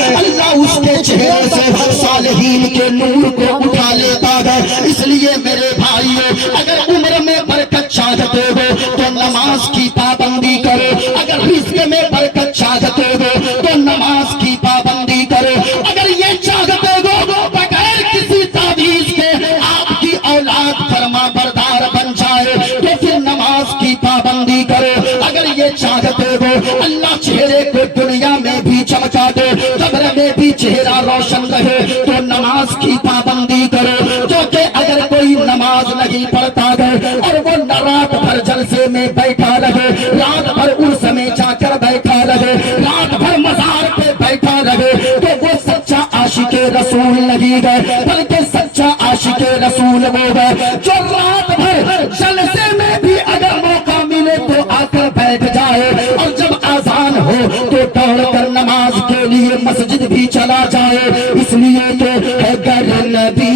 ہے اللہ اس کے چہرے سے صالحین کے نور کو اٹھا لیتا ہے۔ اس لیے میرے بھائیو اگر عمر میں برکت چاہتے ہو تو نماز کی پابندی کرو، اگر رزق میں برکت چاہتے ہو تو نماز کی پابندی کرو، اگر یہ چاہتے ہو بغیر کسی تعویذ کے آپ کی اولاد فرما بردار بن جائے تو پھر نماز کی پابندی کرو، اگر یہ چاہتے ہو اللہ چہرے کو دنیا میں بھی چمکا دے قبر میں بھی چہرہ روشن رہے تو نماز کی پابندی کرو، جو کہ اگر کوئی نماز نہیں پڑھتا ہے اور وہ رات بھر جلسے میں بیٹھا رہے، رات بھر عرس میں جا کر بیٹھا رہے، رات بھر مزار پہ بیٹھا رہے تو وہ سچا عاشق رسول نہیں ہے، بلکہ سچا عاشق رسول وہ ہے جو رات بھر جلسے میں بھی اگر موقع ملے تو آ کر بیٹھ جائے اور جب آذان ہو تو دوڑ کر نماز کے لیے مسجد بھی چلا جائے۔ اس لیے تو ہے گر نبی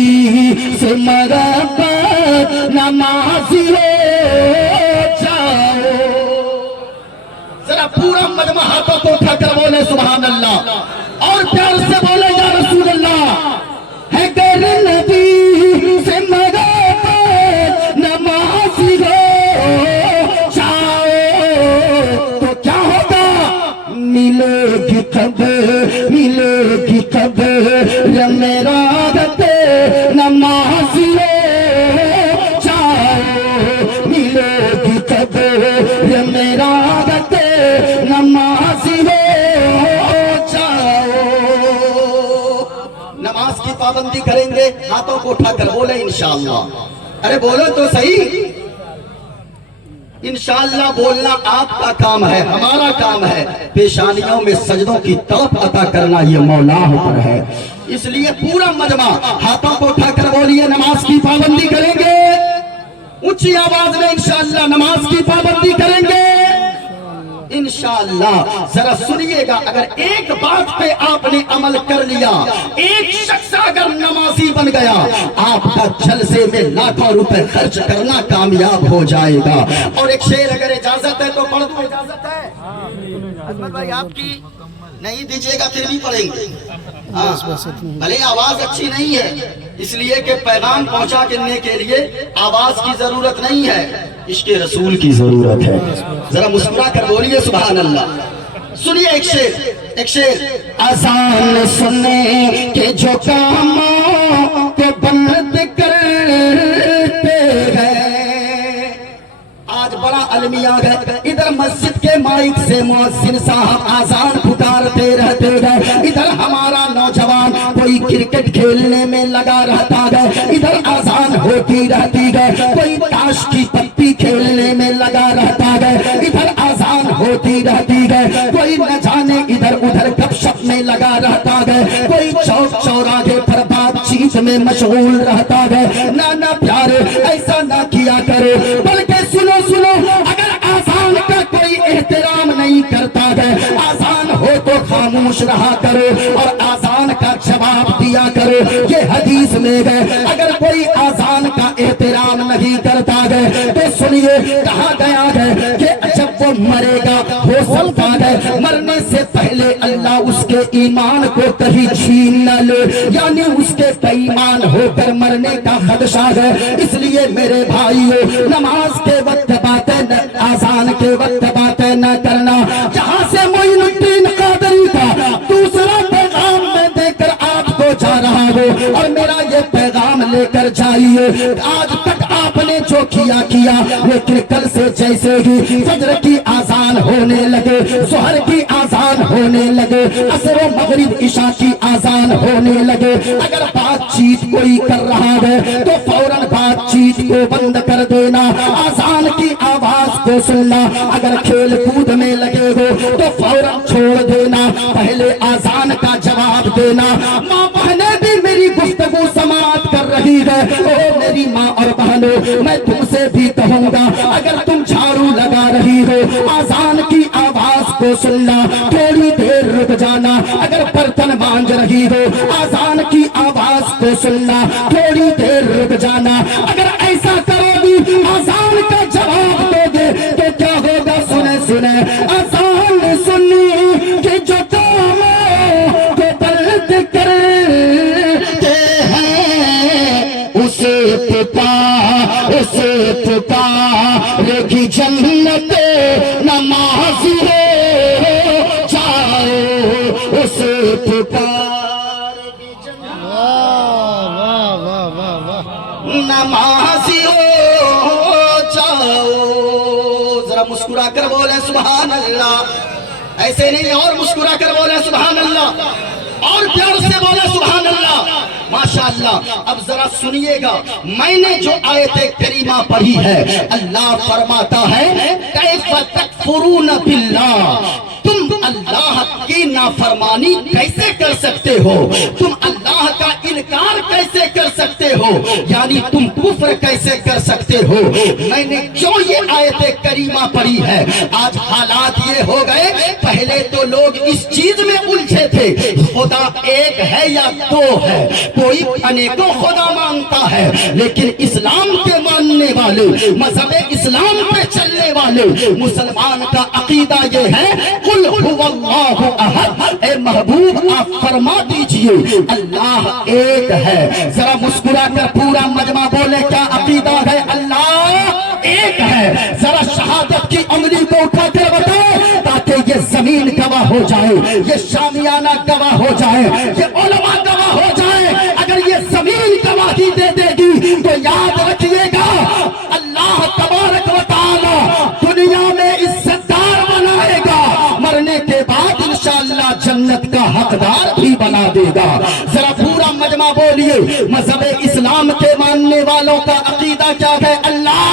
سے محبت نمازی ہو جاؤ۔ ذرا پورا مجمع ہاتھوں کو اٹھا کر بولے سبحان اللہ اور پیار سے بولے یا رسول اللہ۔ ہے گر نبی سے محبت نمازی ہو جاؤ تو کیا ہوگا؟ ملے گی قبر میرا گتے نمازی ہو جاؤ، ملے گی قبر میرا گتے نمازی ہو جاؤ۔ نماز کی پابندی کریں گے، ہاتھوں کو اٹھا کر بولے انشاءاللہ۔ ارے بولو تو صحیح، انشاءاللہ بولنا آپ کا کام ہے، ہمارا کام ہے، پیشانیوں میں سجدوں کی طرف عطا کرنا یہ مولا پر ہے۔ اس لیے پورا مجمع ہاتھوں کو اٹھا کر بولیے نماز کی پابندی کریں گے، اونچی آواز میں انشاءاللہ نماز کی پابندی کریں گے انشاءاللہ۔ ذرا سنیے گا، اگر ایک بات پہ آپ نے عمل کر لیا، ایک شخص اگر نمازی بن گیا، آپ کا جلسے میں لاکھوں روپے خرچ کرنا کامیاب ہو جائے گا۔ اور ایک شعر اگر اجازت ہے تو پڑھ دو، اجازت ہے عظمت بھائی آپ کی؟ نہیں دیجئے گا پھر بھی پڑھیں گے، بھلے آواز اچھی نہیں ہے اس لیے کہ پیغام پہنچا کرنے کے لیے آواز کی ضرورت نہیں ہے، عشق رسول کی ضرورت ہے۔ ذرا مسکرا کر بولیے سبحان اللہ۔ سنیے ایک شعر، اذان سننے کے جو کاموں کو بند کرتے ہیں، آج بڑا المیہ ہے، ادھر مسجد کے مائک سے مؤذن صاحب آذان پکارتے رہتے ہیں، ادھر ہمارا نوجوان کوئی کرکٹ کھیلنے میں لگا رہتا ہے، ادھر آذان ہوتی رہتی ہے، کوئی تاش کی پتی کھیلنے میں لگا رہتا ہے، ادھر آذان ہوتی رہتی ہے، کوئی نہ جانے ادھر ادھر گپ شپ میں لگا رہتا ہے، کوئی چوک چوراہے پر بات چیت میں مشغول رہتا ہے۔ نانا پیارے ایسا نہ کیا کرو، بلکہ سنو اگر آذان کا کوئی احترام نہیں کرتا ہے، آذان ہو تو خاموش رہا کرو اور آذان کا جواب دیا کرو۔ یہ حدیث میں ہے اگر کوئی آذان کا احترام نہیں کرتا ہے تو سنیے کہا گیا ہے کہ جب وہ مرے گا ہو سکتا ہے مرنے سے پہلے اللہ اس کے ایمان کو کہیں چھین نہ لے، یعنی اس کے بے ایمان ہو کر مرنے کا خدشہ ہے۔ اس لیے میرے بھائیو نماز کے وقت باتیں نہ، آذان کے وقت باتیں نہ کرنا۔ جہاں سے معین الدین قادری کا دوسرا پیغام میں دے کر آپ کو جا رہا ہوں اور میرا یہ پیغام لے کر جائیے، آج تک آپ نے جو کیا لیکن کل سے جیسے ہی فجر کی آذان ہونے لگے، ظہر کی آذان ہونے لگے، عصر و مغرب عشاء کی آذان ہونے لگے، اگر بات چیت کوئی کر رہا ہے تو فوراً بات چیت کو بند کر دینا، آذان کی آواز کو سننا، اگر کھیل کود میں لگے ہو تو فوراً چھوڑ دینا، پہلے آذان کا جواب دینا۔ ماں بہنیں بھی میری گفتگو سماعت کر رہی ہے، او میری ماں اور بہنوں میں تم سے بھی کہوں گا اگر تم جھاڑو لگا رہی ہو آذان کی آواز کو سننا، تھوڑی دیر رک جانا، اگر برتن مانج رہی ہو آذان کی آواز کو سننا، تھوڑی دیر رک جانا، اگر ایسا کرو گی آذان کا جواب دو گے تو کیا ہوگا؟ سنے آذان سنی کہ جو کاموں کو پکارے گی جنت نمازی ہو جاؤ اسے پکارے گی جنت نمازی ہو جاؤ. ذرا مسکرا کر بولے سبحان اللہ. ایسے نہیں اور مسکرا کر بولے سبحان اللہ. اور پیار سے بولے سبحان اللہ. ماشاءاللہ. اب ذرا سنیے گا میں نے جو آیت کریمہ پڑھی ہے. اللہ فرماتا ہے کیف تکفرون باللہ, تم اللہ کی نافرمانی کیسے کر سکتے ہو, تم اللہ کا انکار کیسے کر سکتے ہو, یعنی تم کفر کیسے کر سکتے ہو. میں نے کیوں یہ آیت کریمہ پڑھی ہے. آج حالات یہ ہو گئے, پہلے تو لوگ اس چیز میں الجھے تھے خدا ایک ہے یا دو ہے, کوئی انیکوں خدا مانتا ہے, لیکن اسلام کے ماننے والے, مذہب اسلام پہ چلنے والے مسلمان کا عقیدہ یہ ہے قل هو اللہ احد. اے محبوب آپ فرما دیجئے اللہ ایک ہے. ذرا مسکرا کر پورا مجمع بولے کیا عقیدہ ہے اللہ ایک ہے. ذرا شہادت کی انگلی کو اٹھا کر بتائیں تاکہ یہ زمین گواہ ہو جائے, یہ شامیانہ گواہ ہو جائے, یہ علماء گواہ ہو جائے. اگر یہ زمین گواہی دے دے گی تو یاد رکھیے گا اللہ تبارک و تعالی دنیا میں عزت دار بنائے گا, مرنے کے بعد انشاءاللہ جنت کا حقدار بھی بنا دے گا. ذرا پورا مجمع بولیے مذہب اسلام کے ماننے والوں کا عقیدہ کیا ہے اللہ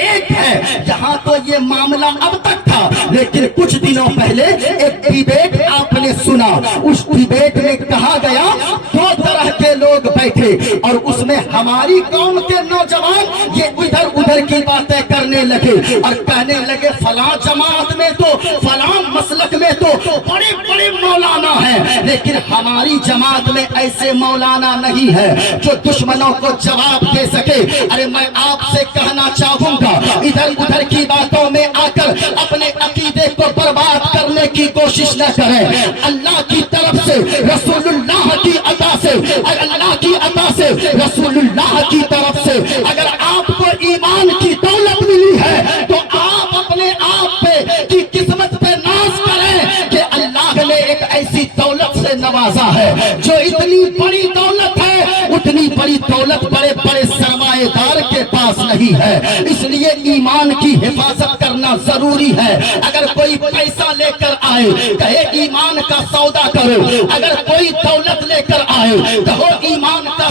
ایک ہے. یہاں تو یہ معاملہ اب تک تھا, لیکن کچھ دنوں پہلے ایک ڈیبیٹ آپ نے سنا. اس ڈیبیٹ میں کہا گیا دو طرح کے لوگ بیٹھے اور اس میں ہماری قوم کے نوجوان یہ ادھر ادھر کی باتیں کرنے لگے اور کہنے لگے فلاں جماعت میں تو فلاں مسلک میں تو بڑے بڑے مولانا ہیں, لیکن ہماری جماعت میں ایسے مولانا نہیں ہے جو دشمنوں کو جواب دے سکے. ارے میں آپ سے کہنا چاہوں گا ادھر ادھر کی باتوں میں آ کر اپنے عقیدے کو برباد کرنے کی کوشش نہ کریں. اللہ کی طرف سے رسول اللہ کی عطا سے, اللہ کی عطا سے رسول اللہ کی طرف سے اگر آپ کو ایمان کی دولت ملی ہے تو آپ اپنے آپ پہ کی قسمت پہ ناز کریں کہ اللہ نے ایک ایسی دولت سے نوازا ہے جو اتنی بڑی دولت ہے, اتنی بڑی دولت بڑے بڑے سرمایہ دار کے پاس نہیں ہے. اس لیے ایمان کی حفاظت کرنا ضروری ہے. اگر کوئی پیسہ لے کر آئے کہے ایمان کا سودا کرو, اگر کوئی دولت لے کر آئے کہو ایمان کا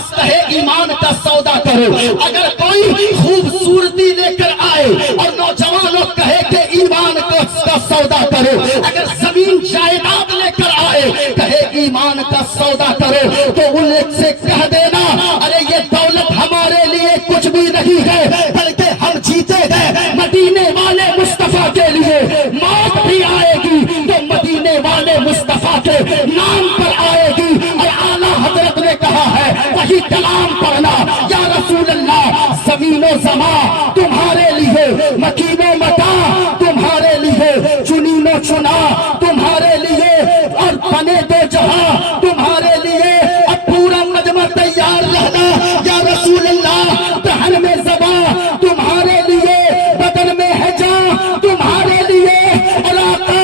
سودا کرو, اگر کوئی خوبصورتی لے کر آئے اور نوجوانوں کہے کہ ایمان کا سودا کرو, اگر زمین جائیداد لے کر آئے کہے ایمان کا سودا کرو, تو ان سے کہہ دینا ارے یہ دولت ہمارے لیے کچھ بھی نہیں ہے بلکہ ہم جیتے گئے مدینے والے مصطفیٰ کے لیے. موت بھی آئے گی تو مدینے والے مصطفیٰ کے نام پر آئے گی. اور اعلیٰ حضرت نے کہا ہے وہی کلام پڑھنا یا رسول اللہ زمین و زمان تمہارے لیے, مکین و مکان تمہارے لیے, چنین و چنا تمہارے لیے, اور بنے دو جہاں تمہارے لیے. اب پورا مجمع تیار رہنا یا رسول اللہ دہن میں زبان تمہارے لیے, بدن میں ہے جان تمہارے لیے, اور آقا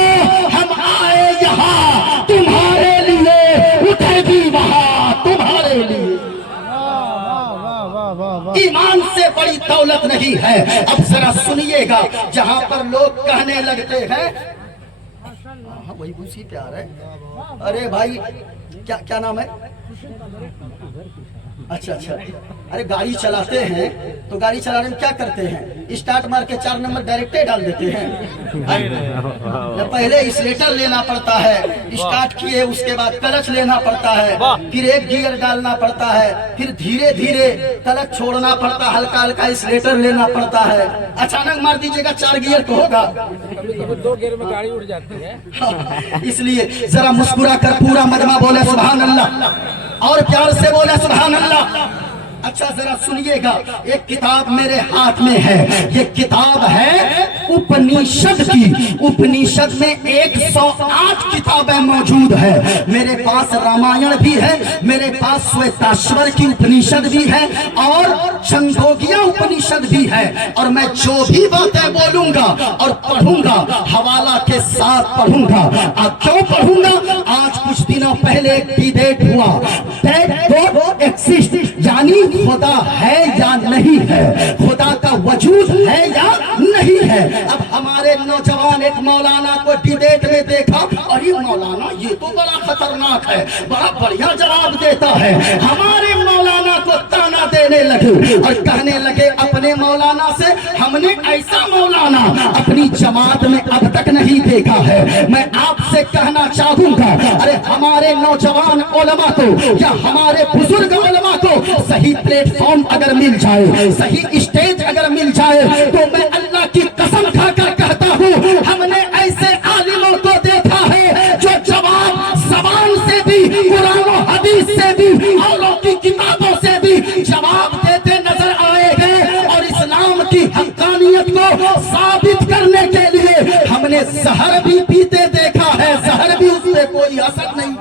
ہم آئے یہاں تمہارے لیے, اٹھے بھی وہاں تمہارے لیے. ایمان سے بڑی دولت نہیں ہے. اب ذرا سنیے گا جہاں پر لوگ کہنے لگتے ہیں وہی بوسی پیار ہے. ارے بھائی کیا نام ہے؟ اچھا اچھا. ارے گاڑی چلاتے ہیں تو گاڑی چلانے میں کیا کرتے ہیں, اسٹارٹ مار کے 4 نمبر ڈائریکٹ ڈال دیتے ہیں. پہلے اسلیٹر لینا پڑتا ہے, اسٹارٹ کیے اس کے بعد کلچ لینا پڑتا ہے, پھر ایک گیئر ڈالنا پڑتا ہے, پھر دھیرے دھیرے کلچ چھوڑنا پڑتا ہے, ہلکا ہلکا اسلیٹر لینا پڑتا ہے. اچانک مار دیجیے گا 4 گیئر تو ہوگا, 2 گیئر میں گاڑی اٹھ جاتی ہے. اس لیے ذرا مسکرا کر پورا مجمع بولے سبحان اللہ, اور پیار سے بولے سبحان اللہ. اچھا ذرا سنیے گا، ایک کتاب میرے ہاتھ میں ہے، یہ کتاب ہے اپنیشد کی۔ اپنیشد میں 108 کتابیں موجود ہے۔ میرے پاس رامائن بھی ہے، میرے پاس شویتاشور کی اپنیشد بھی ہے، اور چھندوگیا اپنیشد بھی ہے۔ اور میں جو بھی باتیں بولوں گا اور پڑھوں گا حوالہ کے ساتھ پڑھوں گا۔ اب کیوں پڑھوں گا؟ آج کچھ دنوں پہلے ایک ڈیبیٹ ہوا، دیٹ گاڈ ایگزسٹ، یعنی خدا ہے یا نہیں ہے، خدا کا وجود ہے یا نہیں ہے۔ اب ہمارے نوجوان ایک مولانا کو ڈیبیٹ میں دیکھا، اور یہ مولانا یہ تو بڑا خطرناک ہے، بڑا بڑھیا جواب دیتا ہے۔ ہمارے مولانا کو تانا دینے لگے اور کہنے لگے اپنے مولانا سے، ہم نے ایسا مولانا اپنی جماعت میں اب تک نہیں دیکھا ہے۔ میں آپ سے کہنا چاہوں گا، ارے ہمارے نوجوان علماء کو یا ہمارے بزرگ علماء کو صحیح پلیٹ فارم اگر مل جائے، صحیح اسٹیج اگر مل جائے، تو میں اللہ کی قسم کھا کر کہتا ہوں، ہم نے ایسے عالموں کو دیکھا ہے جو جواب زبان سے بھی، قرآن و حدیث سے بھی، اوروں کی کتابوں سے بھی جواب دیتے نظر آئے گے۔ اور اسلام کی حقانیت کو ثابت کرنے کے لیے ہم نے زہر بھی پیتے دیکھا ہے، زہر بھی اس پہ کوئی اثر نہیں،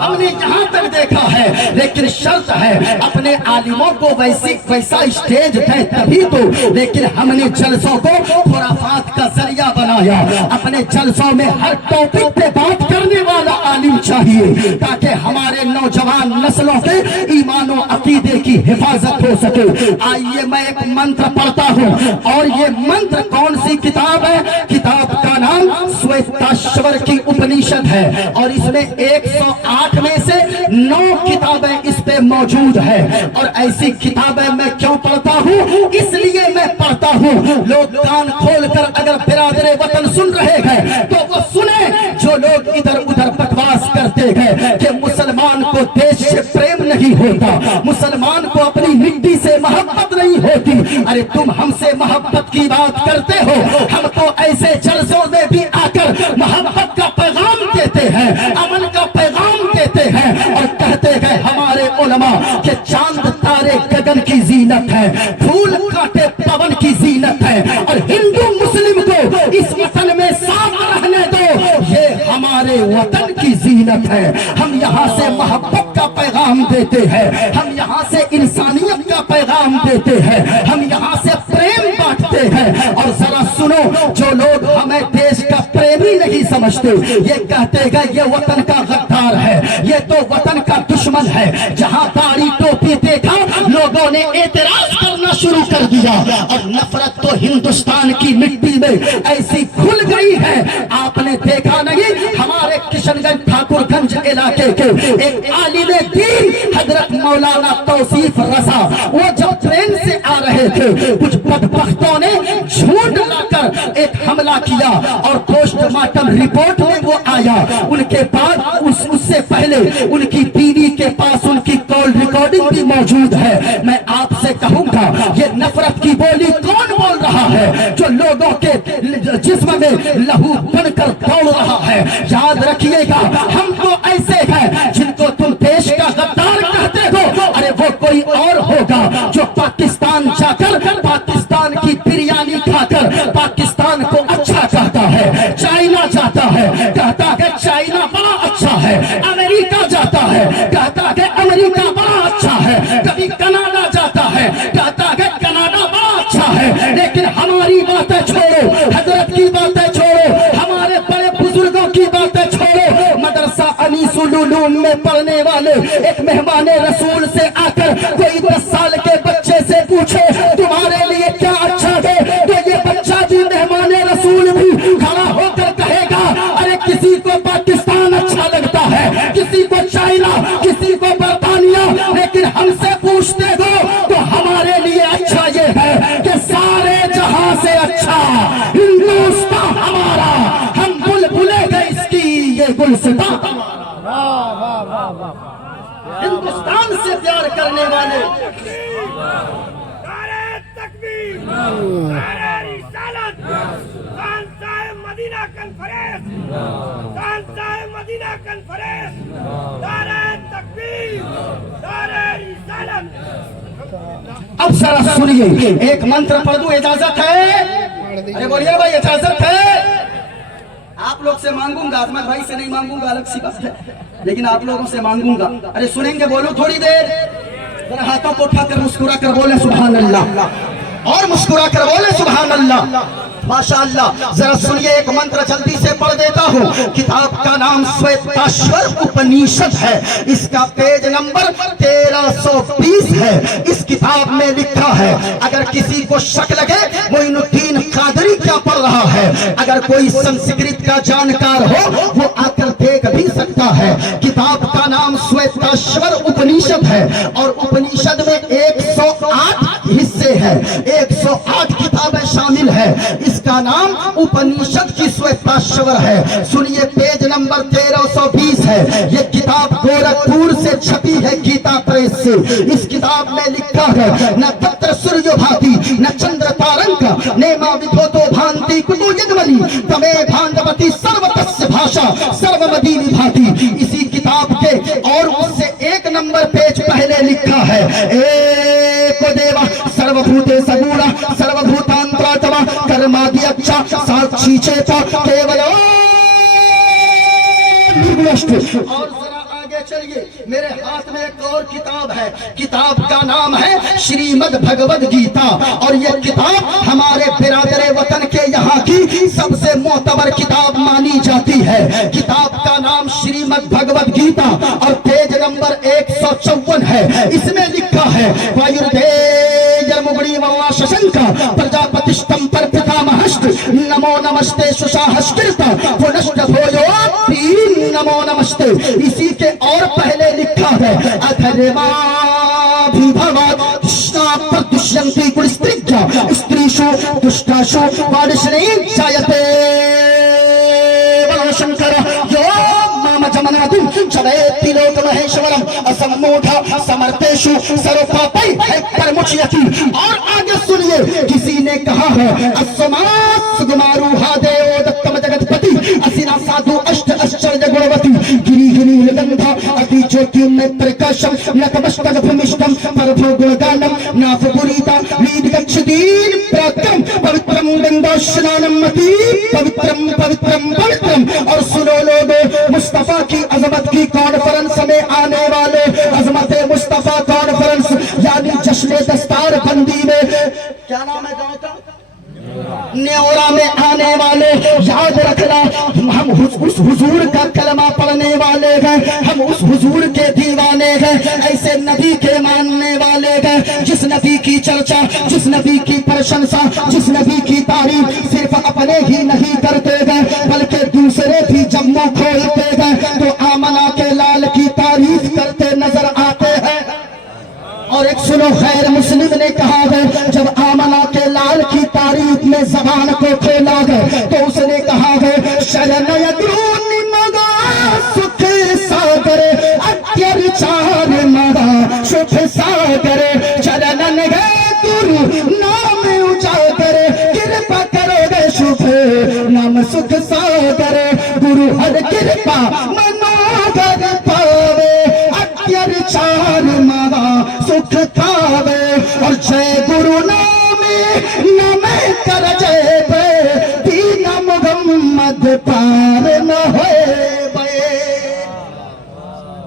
ہم نے یہاں تک دیکھا ہے۔ لیکن شرط ہے اپنے عالموں کو ویسا اسٹیج دیں تبھی تو۔ لیکن ہم نے جلسوں کو خرافات کا ذریعہ بنایا۔ اپنے جلسوں میں ہر ٹاپک پہ بات کرنے والا عالم چاہیے تاکہ ہمارے نوجوان نسلوں کے ایمان و عقیدے کی حفاظت ہو سکے۔ آئیے میں ایک منتر پڑھتا ہوں، اور یہ منتر کون سی کتاب ہے؟ کتاب کا نام شویتاشور کی اپنیشد ہے، اور اس میں 108 میں سے 9 کتابیں اس پہ موجود ہے۔ اور ایسی کتابیں میں کیوں پڑھتا ہوں؟ اس لیے میں پڑھتا ہوں لوگ کان کھول کر اگر برادر وطن سن رہے ہیں تو وہ سنیں، جو لوگ ادھر ادھر بکواس کرتے ہیں کہ مسلمان کو دیش سے پریم نہیں ہوتا، مسلمان کو اپنی مٹی سے محبت نہیں ہوتی۔ ارے تم ہم سے محبت کی بات کرتے ہو، ہم تو ایسے جلسوں میں بھی آ کر محبت کا پیغام دیتے ہیں، امن کا پیغام دیتے ہیں، اور کہتے ہیں ہمارے علماء کہ چاند تارے گگن کی زینت ہے، پھول کاٹے پون کی زینت ہے، اور ہندو مسلم کو اس وطن میں ساتھ رہنے دو، یہ ہمارے وطن کی زینت ہے۔ ہم یہاں سے محبت کا پیغام دیتے ہیں، ہم یہاں سے انسانیت کا پیغام دیتے ہیں، ہم یہاں سے پریم بانٹتے ہیں۔ اور ذرا سنو، جو لوگ ہمیں دیش کا پریمی نہیں سمجھتے، یہ کہتے ہیں یہ وطن کا غدار ہے، یہ تو وطن کا دشمن ہے۔ جہاں داڑھی ٹوپی دیکھا لوگوں نے اعتراض کرنا شروع کر دیا، اور نفرت تو ہندوستان کی مٹی میں ایسی کھل گئی ہے۔ آپ نے دیکھا نہیں، ہمارے کشن گنج ٹھاکر گنج علاقے کے ایک عالم دین حضرت مولانا توصیف رضا، وہ جب ٹرین سے آ رہے تھے، کچھ بدبختوں نے جھوٹ لا کر ایک حملہ کیا، اور پوسٹ مارٹم رپورٹ میں وہ آیا۔ ان کے بعد اس سے پہلے ان کی بیوی کے پاس ان کی کال ریکارڈنگ بھی موجود ہے۔ میں آپ سے کہوں گا، یہ نفرت کی بولی کون بول رہا ہے جو لوگوں کے جسم میں لہو بن کر دوڑ رہا ہے؟ یاد رکھیے گا، ہم تو ایسے ہیں جن کو تم دیش کا غدار کہتے ہو، ارے وہ کوئی اور ہوگا جو پاکستان جا کر پاکستان کی بریانی کھا کر پاکستان کو اچھا کہتا ہے، چائنا جاتا ہے کہتا ہے چائنا بڑا اچھا ہے، امریکہ جاتا ہے کہتا ہے امریکہ بڑا اچھا ہے، کبھی کینیڈا جاتا ہے کہتا ہے کینیڈا بڑا اچھا ہے۔ لیکن ہماری باتیں چھوڑو، حضرت کی باتیں چھوڑو، ہمارے بڑے بزرگوں کی باتیں چھوڑو۔ مدرسہ انیس العلوم میں پڑھنے والے ایک مہمان رسول سے آ کر کوئی 10 سال کے بچے سے پوچھے تمہارے لیے کیا اچھا ہے، تو یہ بچہ بھی مہمان رسول بھی کھڑا ہو کر کہے گا، ارے کسی کو پاکستان اچھا لگتا ہے، کسی کو چائنا، کسی کو برطانیہ، لیکن ہم سے پوچھتے ہو تو ہمارے لیے اچھا یہ ہے کہ سارے جہاں سے اچھا ہندوستان ہمارا، ہم بلبلے گئے اس کی یہ گلستان ہمارا۔ ہندوستان سے پیار کرنے والے تکبیر، نعرہ رسالت، خان صاحب مدینہ کانفرنس سانسائے مدینہ کانفرنس نعرہ تکبیر نعرہ رسالت اب ذرا سنیے ایک منتر پڑھ دوں اجازت ہے ارے بولیے بھائی اجازت ہے آپ لوگ سے مانگوں گا احمد بھائی سے نہیں مانگوں گا الگ سی بات ہے لیکن آپ لوگوں سے مانگوں گا ارے سنیں گے بولو تھوڑی دیر ذرا ہاتھوں کو اٹھا کر مسکرا کر بولیں سبحان اللہ اور مسکرا کر بولیں سبحان اللہ ماشاءاللہ ذرا سنیے ایک منتر جلدی سے پڑھ دیتا ہوں کتاب کا نام سویتاشور اپنیشد ہے اس کا پیج نمبر 1320 ہے اس کتاب میں لکھا ہے اگر کسی کو شک لگے معین الدین قادری کیا پڑھ رہا ہے اگر کوئی سنسکرت کا جانکار ہو وہ آ کر دیکھ بھی سکتا ہے کتاب کا نام سویتاشور اپنیشد ہے اور اپنیشد میں 108 حصے ہیں 108 کتابیں شامل ہیں اس کا نام اپنیشد کی سویتاشور ہے سنیے پیج نمبر 1320 ہے یہ کتاب گورکھپور سے چھپی ہے گیتا پریس سے اس کتاب میں لکھا ہے نہ تتر سوریو بھاتی نہ چندر تارنکا نیما ودھوتو بھانتی کتو یگمنی تمے بھاندوتی سروتس بھاشا سرومدینی بھاتی اسی کتاب کے اور اس سے ایک نمبر پیج پہلے لکھا ہے ایکو دیوا سروبھوتے سگوڑا سروبھوتانتراتما کرمادی اچھا ساکشی چیتا کیولو اور ذرا آگے چلیے میرے ہاتھ میں ایک اور کتاب ہے کتاب کا نام ہے شریمد بھگوت گیتا اور یہ کتاب ہمارے برادر وطن کے یہاں کی سب سے معتبر کتاب مانی جاتی ہے کتاب کا نام شریمد بھگوت گیتا اور پیج نمبر 154 ہے اس میں لکھا ہے وایردھیرمگڑی ووا ششنکا پرجاپتشتم پر پتامہشت نمو نمستے ششاہشکرتا پنشت بھویوپی نمو نمستے اسی کے اور پہلے لکھا ہے ادھرما بھی بھوات دشنا پر دشینتی کڑسترجا استریشو دشتاشو وارشنی جایتے ورشنکر یو مام جمنادم چویتی لوک مہیشورم اسموڈھا سمرتیشو سروپاپی ہیکتر مچیتی اور آگے سنیے کسی نے کہا ہے اسماس گمارو ہادیو دتم جگت پتی اسینا سادھو اشت اشچرج گروتی گری گری لگندھا اتی چوتی میں پرکاشم نکمشتگ بھمشتم پربھو گلگانم ناف بریتا وید گچھدین پراکرم پوترم گنداشنانم متی پوترم پوترم پوترم اور سنو لوگو مصطفیٰ کی عظمت کی کانفرنس میں آنے والے عظمت مصطفیٰ کانفرنس یعنی جشن دستار بندی میں کیا نام ہے گاؤں کا نیورا میں آنے والے یاد رکھنا ہم اس حضور کا کلمہ پڑھنے والے ہیں ہم اس حضور کے دیوانے ہیں ایسے نبی کے ماننے والے ہیں جس نبی کی چرچا جس نبی کی پرشنسا جس نبی کی تعریف صرف اپنے ہی نہیں کرتے گئے بلکہ دوسرے بھی جب منہ کھولتے گئے تو آمنہ کے لال کی تعریف کرتے نظر آتے ہیں اور ایک سنو خیر مسلم نے کہا ہے جب آمنہ کے لال کی تعریف میں زبان کو کھولا گئے تو اس نے کہا ہے شرن یدرونی مگا سکھ ساگر اتیر چار مگا سکھ ساگر شرن گے گرو نام اجاگر کرپا کرو گے شکھ نام سکھ ساگر گرو ہر کرپا منوگر پاوے اتیر چار مگا سکھ کھاوے اور جے گرو نامی نمے کر جے بے دین محمد پار نہ ہوئے بے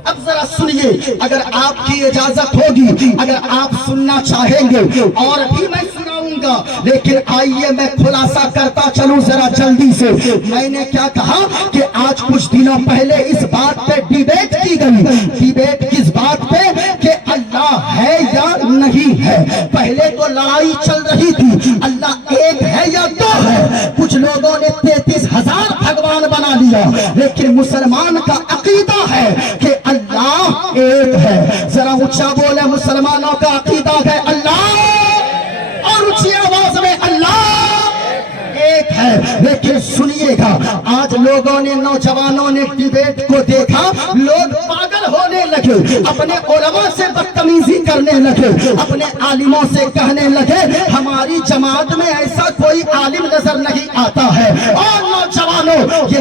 اب ذرا سنیے اگر آپ کی اجازت ہوگی اگر آپ سننا چاہیں گے اور بھی میں سناؤں گا لیکن آئیے میں خلاصہ کرتا چلوں ذرا جلدی سے میں نے کیا کہا کہ آج کچھ دنوں پہلے اس بات پہ ڈیبیٹ کی گئی ڈیبیٹ کس بات پہ کہ اللہ ہے یا نہیں ہے پہلے تو لڑائی چل رہی تھی اللہ ایک ہے یا دو ہے کچھ لوگوں نے 33,000 بھگوان بنا لیا لیکن مسلمان کا عقیدہ ہے کہ اللہ ایک ہے ذرا اونچا بولے مسلمانوں کا عقیدہ ہے اللہ اور اونچی آواز میں اللہ ایک ہے لیکن سنیے گا آج لوگوں نے نوجوانوں نے ڈیبیٹ کو دیکھا لوگ پاگل ہونے لگے اپنے علماء سے بدتمیزی کرنے لگے اپنے عالموں سے کہنے لگے ہماری جماعت میں ایسا کوئی عالم نظر نہیں آتا ہے اور نوجوان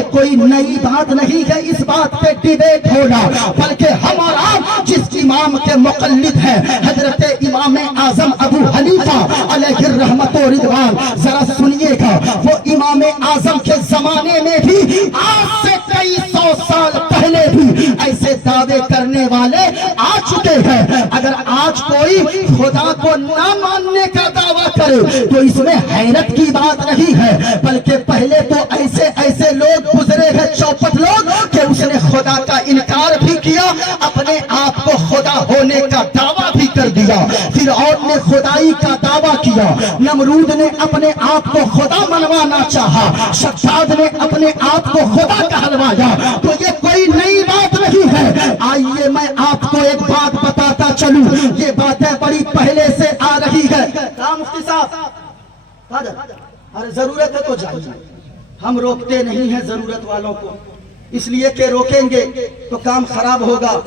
یہ کوئی نئی بات نہیں ہے اس بات پہ ڈیبیٹ ہونا، بلکہ ہمارا جس امام کے مقلد ہے حضرت امام اعظم ابو حنیفہ علیہ الرحمت و رضوان، ذرا سنیے گا وہ امام اعظم کے زمانے میں بھی آج سے کئی سو سال پہلے بھی ایسے دعوے کرنے والے آ چکے ہیں۔ اگر آج کوئی خدا کو نہ ماننے کا دعویٰ کرے تو اس میں حیرت کی بات نہیں ہے، بلکہ پہلے تو ایسے ایسے لوگ گزرے ہیں چوپٹ لوگ کہ اس نے خدا کا انکار بھی کیا، اپنے آپ کو خدا ہونے کا دعویٰ بھی کر دیا۔ فرعون نے خدائی کا دعویٰ کیا، نمرود نے اپنے آپ کو خدا منوانا چاہا، شداد نے اپنے آپ کو خدا کہلوایا۔ تو یہ کوئی نئی بات نہیں ہے۔ آئیے میں آپ کو ایک بات بتاتا چلوں، یہ باتیں بڑی پہلے سے آ رہی ہے۔ مفتی صاحب ارے ضرورت ہے تو جائیے، ہم روکتے نہیں ہیں ضرورت والوں کو، اس لیے کہ روکیں گے تو کام خراب ہوگا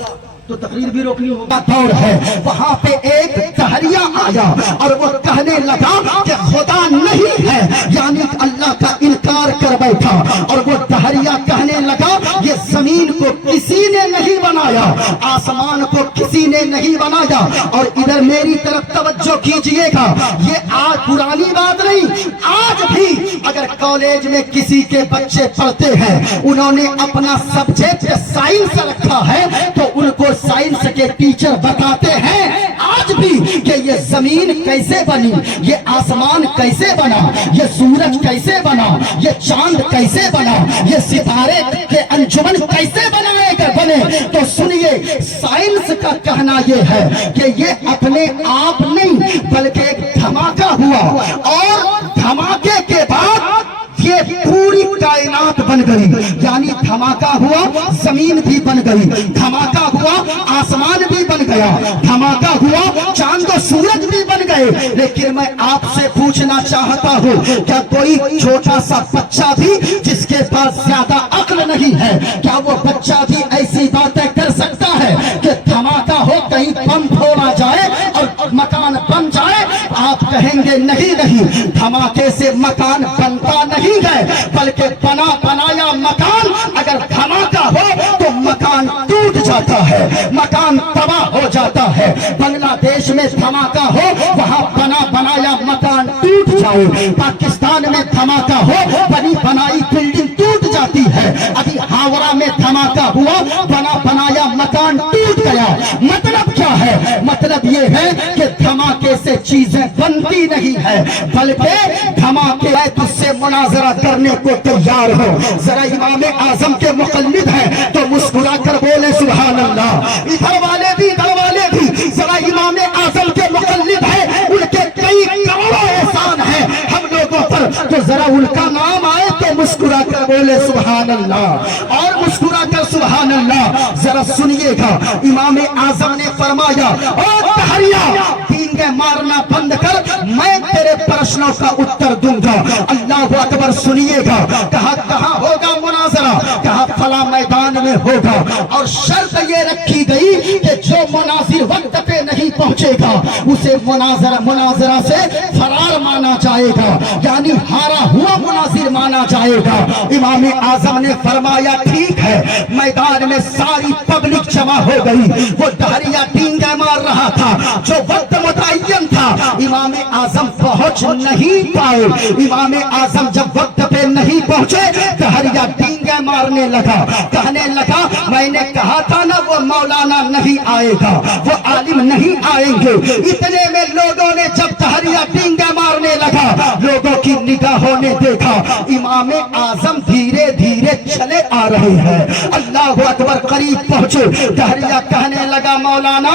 تو تقریر بھی روکنی ہوگا۔ دور ہے وہاں پہ ایک دہریہ آیا اور وہ کہنے لگا کہ خدا نہیں ہے، یعنی اللہ کا انکار کر بیٹھا، اور وہ دہریہ کہنے لگا یہ زمین کو کسی نے نہیں بنایا، آسمان کو کسی نے نہیں بنایا۔ اور ادھر میری طرف توجہ کیجئے گا، یہ آج پرانی بات نہیں، آج بھی اگر کالج میں کسی کے بچے پڑھتے ہیں، انہوں نے اپنا سبجیکٹ سائنس رکھا ہے تو ان کو سائنس کے ٹیچر بتاتے ہیں آج بھی کہ یہ زمین کیسے بنی، یہ آسمان کیسے بنا، یہ سورج کیسے بنا، یہ چاند کیسے بنا، یہ ستارے کے انجمن کیسے بنے۔ تو سنیے، سائنس کا کہنا یہ ہے کہ یہ اپنے آپ نہیں بلکہ ایک دھماکہ ہوا، اور دھماکے کے بعد یہ پوری کائنات بن گئی، یعنی دھماکہ ہوا زمین بھی بن گئی، دھماکہ ہوا آسمان بھی بن گیا، دھماکہ ہوا چاند و سورج بھی بن گئے۔ لیکن میں آپ سے پوچھنا چاہتا ہوں، کیا کوئی چھوٹا سا بچہ بھی جس کے پاس زیادہ عقل نہیں ہے، کیا وہ بچہ بھی ایسی باتیں کر سکتا ہے کہ دھماکہ ہو کہیں بم پھوڑا جائے اور مکان بن جائے؟ آپ کہیں گے نہیں، دھماکے سے مکان بنتا نہیں ہے، بلکہ بنا بنایا مکان اگر دھماکہ ہو تو مکان ٹوٹ جاتا ہے، مکان تباہ ہو جاتا ہے۔ بنگلہ دیش میں دھماکہ ہو، وہاں بنا بنایا مکان ٹوٹ جائے، پاکستان میں دھماکہ ہو، بنی بنائی بلڈنگ ٹوٹ جاتی ہے۔ ابھی ہاورا میں دھماکہ ہوا، بنا بنایا مکان ٹوٹ گیا۔ مطلب کیا ہے؟ مطلب یہ ہے کہ دھماکے سے چیزیں بنتی نہیں ہے، بلکہ دھماکے تجھ سے مناظرہ کرنے کو تیار ہو۔ ذرا امام اعظم کے مقلد ہیں تو مسکرا کر بولے سبحان اللہ۔ ادھر والے بھی ذرا امام اعظم کے مقلد ہیں، ان کے کئی کروڑوں احسان ہیں ہم لوگوں پر، تو ذرا ان کا نام آئے تو مسکرا کر بولے سبحان اللہ، اور مسکرا کر سبحان اللہ۔ ذرا سنیے گا، امام اعظم نے فرمایا او دہریہ ڈینگے مارنا بند کر، میں تیرے پرشنوں کا اتر دوں گا۔ اللہ اکبر، سنیے گا، کہاں ہوگا مناظرہ؟ کہا فلاں میدان میں ہوگا، اور شرط یہ رکھی گئی کہ جو مناظر وقت پہ نہیں پہنچے گا اسے مناظرہ سے فرار مانا جائے گا، یعنی ہارا ہوا مناظر مانا جائے گا۔ امام اعظم نے فرمایا ٹھیک ہے۔ میدان میں ساری پبلک جمع ہو گئی، وہ دہریہ ڈینگے مار رہا تھا، جو وقت متعین تھا امام اعظم پہنچ نہیں پائے۔ امام اعظم جب وقت پہ نہیں پہنچے، دہریہ ڈینگے مارنے لگا، کہنے لگا میں نے کہا تھا نا وہ مولانا نہیں آئے گا، وہ عالم نہیں آئیں گے۔ اتنے میں لوگوں نے جب دہریہ ڈینگے مارنے لگا، لوگوں کی نگاہوں نے دیکھا امام اعظم دھیرے دھیرے چلے آ رہے ہیں۔ اللہ اکبر، قریب پہنچے، دہریہ کہنے لگا مولانا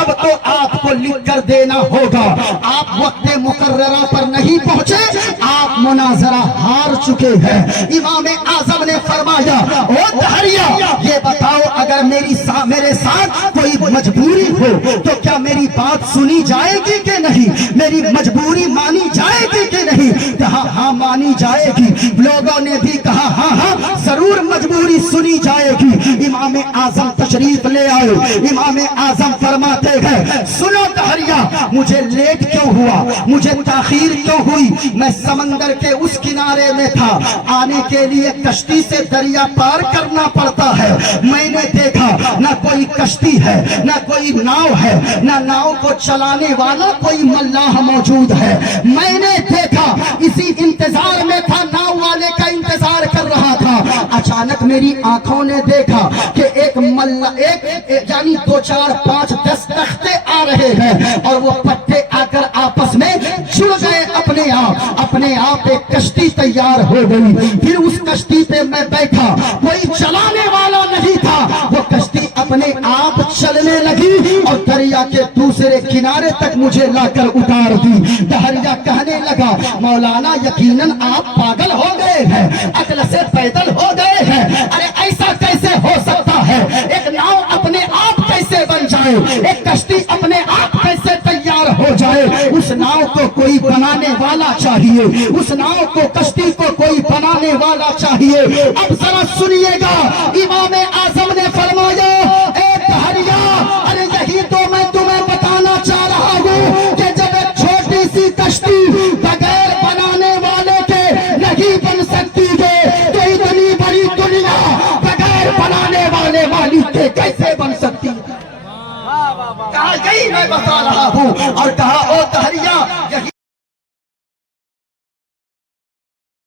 اب تو آپ کو لکھ کر دینا ہوگا، آپ وقت مقررہ پر نہیں پہنچے، آپ مناظرہ ہار چکے ہیں۔ امام اعظم نے فرمایا او دہریہ یہ بتاؤ اگر میرے ساتھ کوئی مجبوری ہو تو کیا میری بات سنی جائے گی کہ نہیں؟ میری مجبوری مانی جائے گی کہ نہیں؟ کہا ہاں مانی جائے گی۔ لوگوں نے بھی کہا ہاں ضرور مجبوری سنی جائے گی۔ امام اعظم تشریف لے آئے۔ امام اعظم فرماتے ہیں سنو دہریہ، مجھے لیٹ کے کیوں ہوا, مجھے تاخیر کیوں ہوئی, میں سمندر کے اس کنارے میں تھا, آنے کے لیے کشتی سے دریا پار کرنا پڑتا ہے. میں نے دیکھا نہ کوئی کشتی ہے, نہ کوئی ناؤ ہے, نہ ناؤ کو چلانے والا کوئی ملاح موجود ہے. میں نے دیکھا, اسی انتظار میں تھا, ناؤ والے کا انتظار کر رہا تھا. اچانک میری آنکھوں نے دیکھا کہ ایک یعنی 2 4 5 10 تختے آ رہے ہیں, اور وہ پٹے آ کر آپس میں جڑ گئے اپنے آپ ایک کشتی تیار ہو گئی. پھر اس کشتی پہ میں بیٹھا, کوئی چلانے والا نہیں تھا, وہ کشتی اپنے آپ چلنے لگی اور دریا کے دوسرے کنارے تک مجھے لا کر اتار دی. دہریا کہنے لگا, مولانا یقیناً آپ پاگل ہو گئے ہیں, عقل سے پیدل ہو گئے ہیں. ارے ایسا کیسے ہو سکتا ہے, ایک ناؤ اپنے آپ کیسے بن جائے, ایک کشتی اپنے آپ کیسے تیار ہو جائے. اس ناؤ کو کوئی بنانے والا چاہیے, اس ناؤ کو کشتی کو کوئی بنانے والا چاہیے. اب ذرا سنیے گا, امام اعظم نے فرمایا, اے دہریا, ارے یہی تو میں تمہیں بتانا چاہ رہا ہوں کہ جب ایک چھوٹی سی کشتی بغیر بنانے والے کے نہیں بن سکتی ہے, تو اتنی بڑی دنیا بغیر بنانے والے مالک کے کیسے بن سکتی ہے. کہا یہی میں بتا رہا ہوں, اور کہا او دہریا